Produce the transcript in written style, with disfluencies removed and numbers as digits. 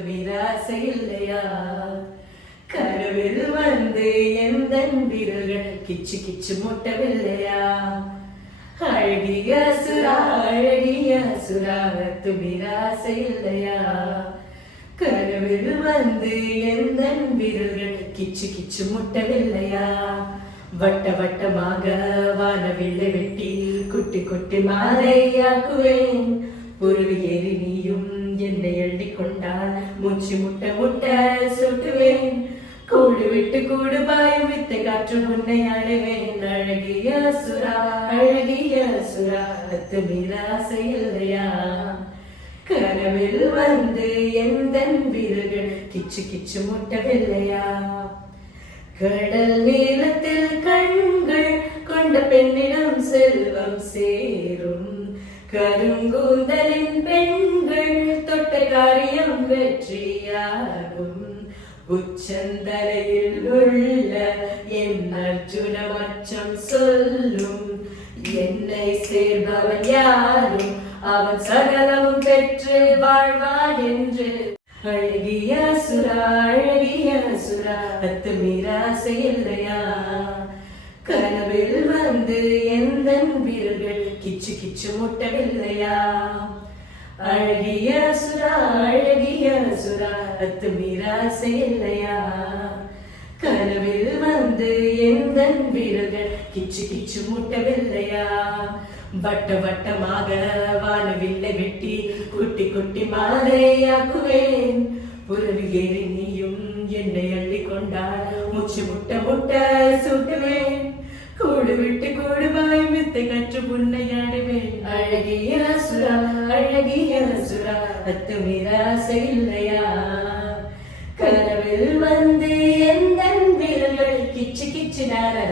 அத்துமீராசை இல்லையா? கனவில் வந்து எந்த விரல்கள் கிச்சு கிச்சு முட்டவில்லையா? அழகிய சுரா அழகிய சுரா அத்துமீராசை இல்லையா? கனவில் வந்து எந்த விரல்கள் கிச்சு கிச்சு முட்டவில்லையா? வட்ட வட்டமாக வானவில்லை வெட்டி குட்டி குட்டி மாலையாக்குவேன். புருவி ஏறி நீயும் என்னை எள்ளிக் கொண்டால் மூச்சு முட்ட முட்ட சுட்டுவேன். கூடு விட்டு கூடு பாயும் வித்தை காற்று உன்னை அடைவேன். அழகிய சுரா அழகிய சுரா அத்துமீராசை இல்லையா? கனவில் வந்து எந்த விரல்கள் கிச்சு கிச்சு முட்டவில்லையா? கடல் நீளத்தில் கண்கள் கொண்ட பெண்ணிடம் செல்வம் சேரும். கருங்கூந்தலின் பெண்கள் தொட்ட காரியம் வெற்றியாகும். உச்சந்தலையில் உள்ள என் அர்ஜுன மச்சம் சொல்லும். என்னை சேர்பவன் யாரும் அவன் சகலமும் பெற்று வாழ்வான் என்று. அழகிய சுரா அழகிய சுரா அத்துமீராசை இல்லையா? கனவில் வந்து எந்த விரல்கள் கிச்சு கிச்சு முட்டவில்லையா? அழகிய சுரா அழகிய சுரா அத்துமீராசை இல்லையா? கனவில் வந்து எந்த விரல்கள் கிச்சு கிச்சு முட்டவில்லையா? வட்ட வட்டமாக வானவில்லை வெட்டி குட்டி குட்டி மாலையாக்குவேன். புரவி ஏறி நீயும் என்னை அள்ளிக் கொண்டால் மூச்சு முட்ட முட்ட சுட்டுவேன். கூடு விட்டு கூடு பாய் வித்தை கற்று உன்னை ஆடுவேன். அழகிய சுரா அழகிய சுரா அத்துமீராசை இல்லையா? கனவில் வந்து எந்த விரல்கள் கிச்சு கிச்சு நாரா